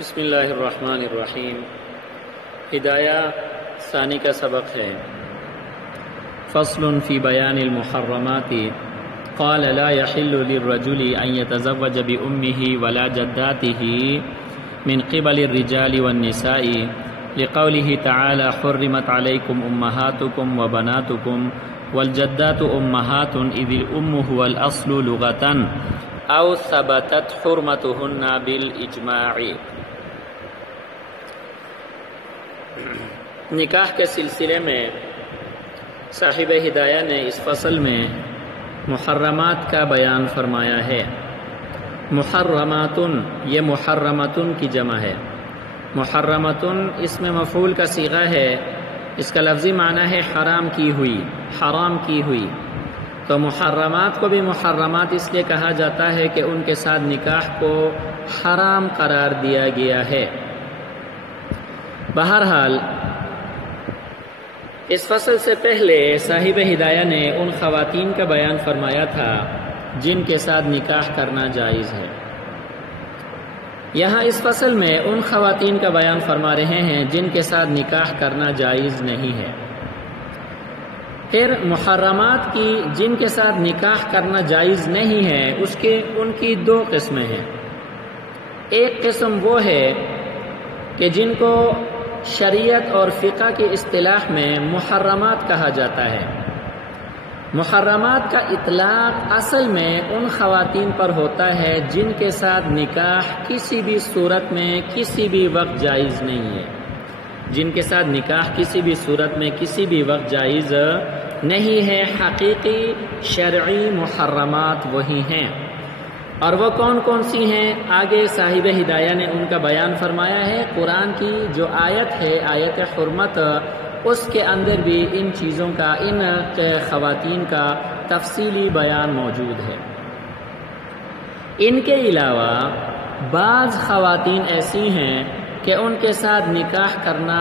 بسم اللہ الرحمن الرحیم۔ ہدایہ ثانی کا سبق ہے۔ فصل فی بیان المحرمات قال لا يحل للرجل ان يتزوج بأمه ولا جداته من قبل الرجال والنساء لقوله تعالى حرمت عليكم أمهاتكم وبناتكم والجدات أمهات إذ الأم هو الأصل لغة أو ثبتت حرمتهن بالإجماع۔ نکاح کے سلسلے میں صاحب ہدایہ نے اس فصل میں محرمات کا بیان فرمایا ہے۔ محرماتن، یہ محرمتن کی جمع ہے۔ محرمتن اس میں مفعول کا صیغہ ہے، اس کا لفظی معنی ہے حرام کی ہوئی، حرام کی ہوئی۔ تو محرمات کو بھی محرمات اس لیے کہا جاتا ہے کہ ان کے ساتھ نکاح کو حرام قرار دیا گیا ہے۔ بہرحال اس فصل سے پہلے صاحب ہدایہ نے ان خواتین کا بیان فرمایا تھا جن کے ساتھ نکاح کرنا جائز ہے۔ یہاں اس فصل میں ان خواتین کا بیان فرما رہے ہیں جن کے ساتھ نکاح کرنا جائز نہیں ہے۔ پھر محرمات کی جن کے ساتھ نکاح کرنا جائز نہیں ہے ان کی دو قسمیں ہیں۔ ایک قسم وہ ہے کہ جن کو شریعت اور فقہ کی اصطلاح میں محرمات کہا جاتا ہے۔ محرمات کا اطلاق اصل میں ان خواتین پر ہوتا ہے جن کے ساتھ نکاح کسی بھی صورت میں کسی بھی وقت جائز نہیں ہے۔ جن کے ساتھ نکاح کسی بھی صورت میں کسی بھی وقت جائز نہیں ہے، حقیقی شرعی محرمات وہی ہیں۔ اور وہ کون کون سی ہیں آگے صاحب ہدایہ نے ان کا بیان فرمایا ہے۔ قرآن کی جو آیت ہے، آیت حرمت، اس کے اندر بھی ان چیزوں کا، ان خواتین کا تفصیلی بیان موجود ہے۔ ان کے علاوہ بعض خواتین ایسی ہیں کہ ان کے ساتھ نکاح کرنا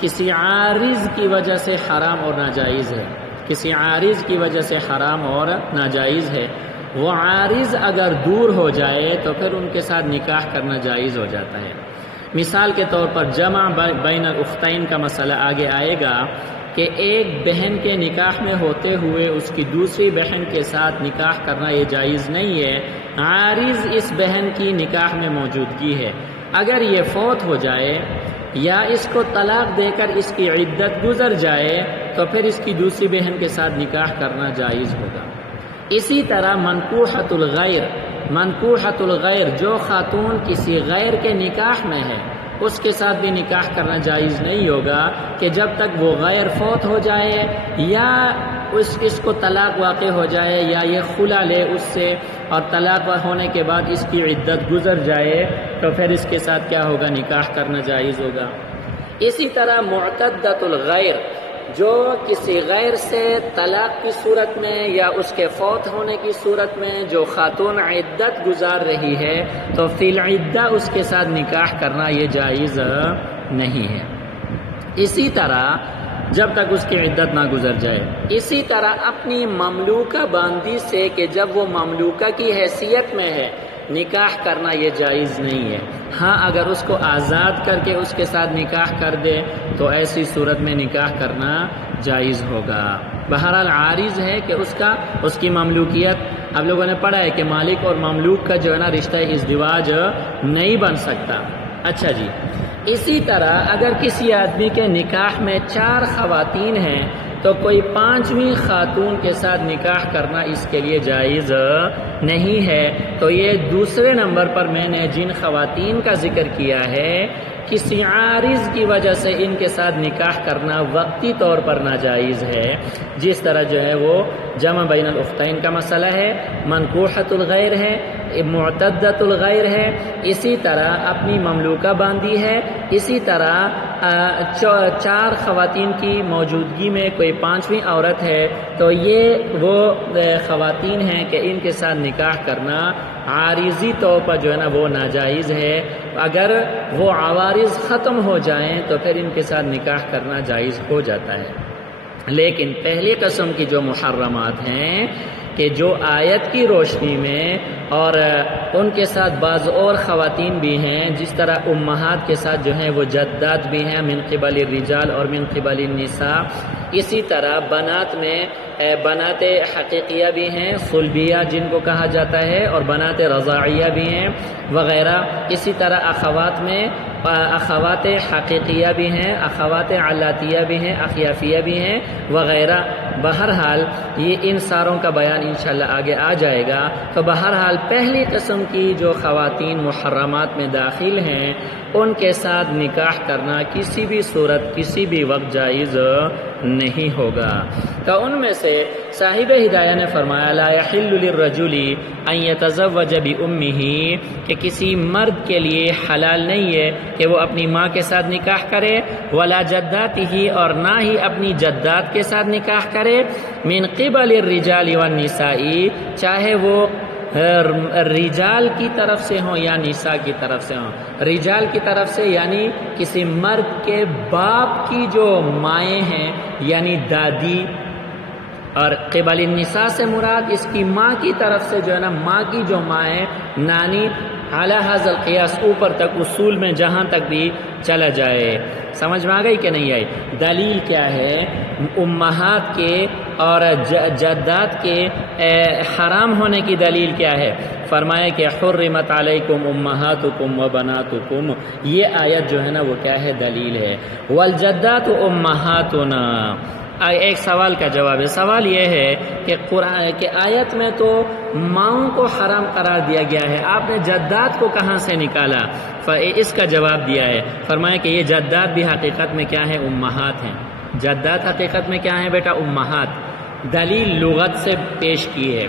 کسی عارض کی وجہ سے حرام اور ناجائز ہے، کسی عارض کی وجہ سے حرام اور ناجائز ہے۔ وہ عارض اگر دور ہو جائے تو پھر ان کے ساتھ نکاح کرنا جائز ہو جاتا ہے۔ مثال کے طور پر جمع بین الاختین کا مسئلہ آگے آئے گا کہ ایک بہن کے نکاح میں ہوتے ہوئے اس کی دوسری بہن کے ساتھ نکاح کرنا یہ جائز نہیں ہے، عارض اس بہن کی نکاح میں موجودگی ہے۔ اگر یہ فوت ہو جائے یا اس کو طلاق دے کر اس کی عدت گزر جائے تو پھر اس کی دوسری بہن کے ساتھ نکاح کرنا جائز ہوگا۔ اسی طرح منکوحۃ الغیر جو خاتون کسی غیر کے نکاح میں ہے اس کے ساتھ بھی نکاح کرنا جائز نہیں ہوگا کہ جب تک وہ غیر فوت ہو جائے یا اس کو طلاق واقع ہو جائے یا یہ خلا لے اس سے اور طلاق ہونے کے بعد اس کی عدت گزر جائے تو پھر اس کے ساتھ کیا ہوگا، نکاح کرنا جائز ہوگا۔ اسی طرح معتدۃ الغیر جو کسی غیر سے طلاق کی صورت میں یا اس کے فوت ہونے کی صورت میں جو خاتون عدت گزار رہی ہے تو فی العدہ اس کے ساتھ نکاح کرنا یہ جائز نہیں ہے۔ اسی طرح جب تک اس کی عدت نہ گزر جائے، اسی طرح اپنی مملوکہ باندی سے کہ جب وہ مملوکہ کی حیثیت میں ہے نکاح کرنا یہ جائز نہیں ہے۔ ہاں اگر اس کو آزاد کر کے اس کے ساتھ نکاح کر دے تو ایسی صورت میں نکاح کرنا جائز ہوگا۔ بہرحال عارض ہے کہ اس کی مملوکیت، اب لوگوں نے پڑھا ہے کہ مالک اور مملوک کا جو ہے نا رشتہ ازدواج نہیں بن سکتا۔ اچھا جی، اسی طرح اگر کسی آدمی کے نکاح میں 4 خواتین ہیں تو کوئی 5ویں خاتون کے ساتھ نکاح کرنا اس کے لیے جائز نہیں ہے۔ تو یہ دوسرے نمبر پر میں نے جن خواتین کا ذکر کیا ہے کسی عارض کی وجہ سے ان کے ساتھ نکاح کرنا وقتی طور پر ناجائز ہے، جس طرح جو ہے وہ جمع بین الاختین کا مسئلہ ہے، منکوحۃ الغیر ہے، معتدۃ الغیر ہے، اسی طرح اپنی مملوکہ باندی ہے، اسی طرح 4 خواتین کی موجودگی میں کوئی 5ویں عورت ہے تو یہ وہ خواتین ہیں کہ ان کے ساتھ نکاح کرنا عارضی طور پر جو ہے نا وہ ناجائز ہے۔ اگر وہ عوارض ختم ہو جائیں تو پھر ان کے ساتھ نکاح کرنا جائز ہو جاتا ہے۔ لیکن پہلی قسم کی جو محرمات ہیں کہ جو آیت کی روشنی میں اور ان کے ساتھ بعض اور خواتین بھی ہیں، جس طرح امہات کے ساتھ جو ہیں وہ جدات بھی ہیں من قبل الرجال اور من قبل النساء، اسی طرح بنات میں بنات حقیقیہ بھی ہیں، صلبیہ جن کو کہا جاتا ہے، اور بنات رضاعیہ بھی ہیں وغیرہ. اسی طرح اخوات میں اخوات حقیقیہ بھی ہیں، اخوات علاتیہ بھی ہیں، اخیافیہ بھی ہیں وغیرہ. بہرحال یہ ان ساروں کا بیان انشاءاللہ آگے آ جائے گا. تو بہرحال پہلی قسم کی جو خواتین محرمات میں داخل ہیں ان کے ساتھ نکاح کرنا کسی بھی صورت کسی بھی وقت جائز نہیں ہوگا. تو ان میں سے صاحب ہدایہ نے فرمایا لا یحل للرجل ان یتزوج بامہ، کہ کسی مرد کے لیے حلال نہیں ہے کہ وہ اپنی ماں کے ساتھ نکاح کرے، ولا جداتہ، اور نہ ہی اپنی جدات کے ساتھ نکاح کرے، من قبل الرجال والنساء، چاہے وہ رجال کی طرف سے ہوں یا نساء کی طرف سے ہوں. رجال کی طرف سے یعنی کسی مرد کے باپ کی جو مائیں ہیں یعنی دادی، اور قبل النساء سے مراد اس کی ماں کی طرف سے جو ہے نا ماں کی جو مائیں نانی، اعلیٰ حاضر القیاس اوپر تک اصول میں جہاں تک بھی چلا جائے. سمجھ میں آ گئی کہ نہیں آئی؟ دلیل کیا ہے امہات کے اور جدات کے حرام ہونے کی دلیل کیا ہے؟ فرمایا کہ حرمت علیکم امہاتکم و بناتکم، یہ آیت جو ہے نا وہ کیا ہے؟ دلیل ہے. والجدات امہاتنا. ایک سوال کا جواب ہے. سوال یہ ہے کہ قرآن کے آیت میں تو ماؤں کو حرام قرار دیا گیا ہے، آپ نے جدات کو کہاں سے نکالا؟ اس کا جواب دیا ہے، فرمایا کہ یہ جدات بھی حقیقت میں کیا ہے؟ امہات ہیں. جدات حقیقت میں کیا ہیں بیٹا؟ امہات. دلیل لغت سے پیش کی ہے.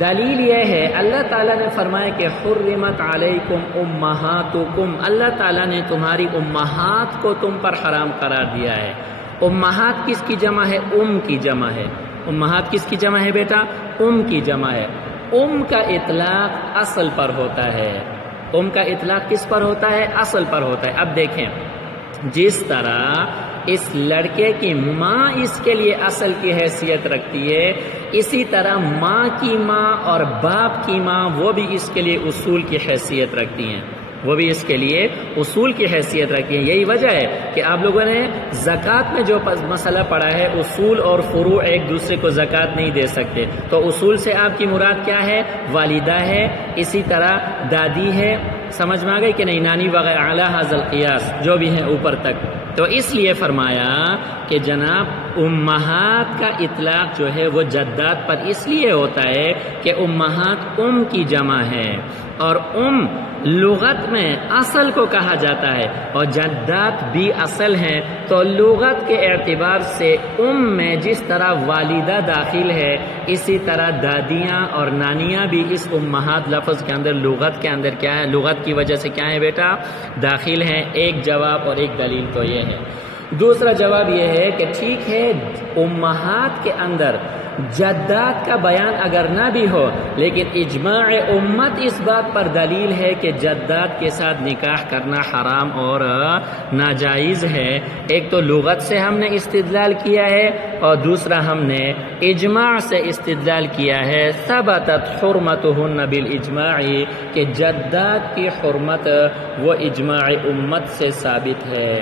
دلیل یہ ہے اللہ تعالیٰ نے فرمایا کہ حرمت علیکم امہاتکم، اللہ تعالیٰ نے تمہاری امہات کو تم پر حرام قرار دیا ہے. امہات کس کی جمع ہے؟ ام کی جمع ہے. امہات کس کی جمع ہے بیٹا؟ ام کی جمع ہے. ام کا اطلاق اصل پر ہوتا ہے. ام کا اطلاق کس پر ہوتا ہے؟ اصل پر ہوتا ہے. اب دیکھیں، جس طرح اس لڑکے کی ماں اس کے لیے اصل کی حیثیت رکھتی ہے، اسی طرح ماں کی ماں اور باپ کی ماں وہ بھی اس کے لیے اصول کی حیثیت رکھتی ہیں، وہ بھی اس کے لیے اصول کی حیثیت رکھتی ہیں. یہی وجہ ہے کہ آپ لوگوں نے زکوٰۃ میں جو مسئلہ پڑھا ہے، اصول اور فروع ایک دوسرے کو زکوٰۃ نہیں دے سکتے، تو اصول سے آپ کی مراد کیا ہے؟ والدہ ہے، اسی طرح دادی ہے. سمجھ میں آ گئی کہ نہیں؟ نانی وغیرہ اعلیٰ حاضر القیاس جو بھی ہیں اوپر تک. تو اس لیے فرمایا کہ جناب امہات کا اطلاق جو ہے وہ جدات پر اس لیے ہوتا ہے کہ امہات ام کی جمع ہے، اور ام لغت میں اصل کو کہا جاتا ہے، اور جدات بھی اصل ہیں. تو لغت کے اعتبار سے ام میں جس طرح والدہ داخل ہے، اسی طرح دادیاں اور نانیاں بھی اس امہات لفظ کے اندر لغت کے اندر کیا ہے؟ لغت کی وجہ سے کیا ہے بیٹا؟ داخل ہیں. ایک جواب اور ایک دلیل تو یہ ہے. دوسرا جواب یہ ہے کہ ٹھیک ہے امہات کے اندر جدات کا بیان اگر نہ بھی ہو، لیکن اجماع امت اس بات پر دلیل ہے کہ جدات کے ساتھ نکاح کرنا حرام اور ناجائز ہے. ایک تو لغت سے ہم نے استدلال کیا ہے، اور دوسرا ہم نے اجماع سے استدلال کیا ہے. ثبتت حرمتہن بالاجماع، کہ جدات کی حرمت وہ اجماع امت سے ثابت ہے.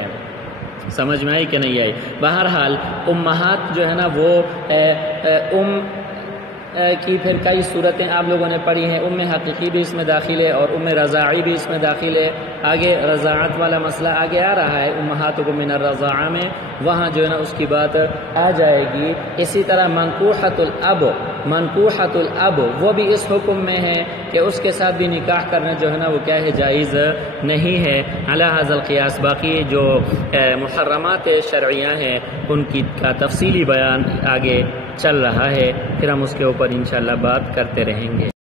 سمجھ میں آئی کہ نہیں آئی؟ بہرحال امہات جو ہے نا وہ کی پھر کئی صورتیں آپ لوگوں نے پڑھی ہیں. ام حقیقی بھی اس میں داخل ہے اور ام رضاعی بھی اس میں داخل ہے. آگے رضاعت والا مسئلہ آگے آ رہا ہے امہاتکم من الرضاعہ میں، وہاں جو ہے نا اس کی بات آ جائے گی. اسی طرح منکوحۃ الاب وہ بھی اس حکم میں ہے کہ اس کے ساتھ بھی نکاح کرنا جو ہے نا وہ کیا ہے؟ جائز نہیں ہے علی ھذا القیاس. باقی جو محرمات شرعیہ ہیں ان کی کا تفصیلی بیان آگے چل رہا ہے، پھر ہم اس کے اوپر انشاءاللہ بات کرتے رہیں گے.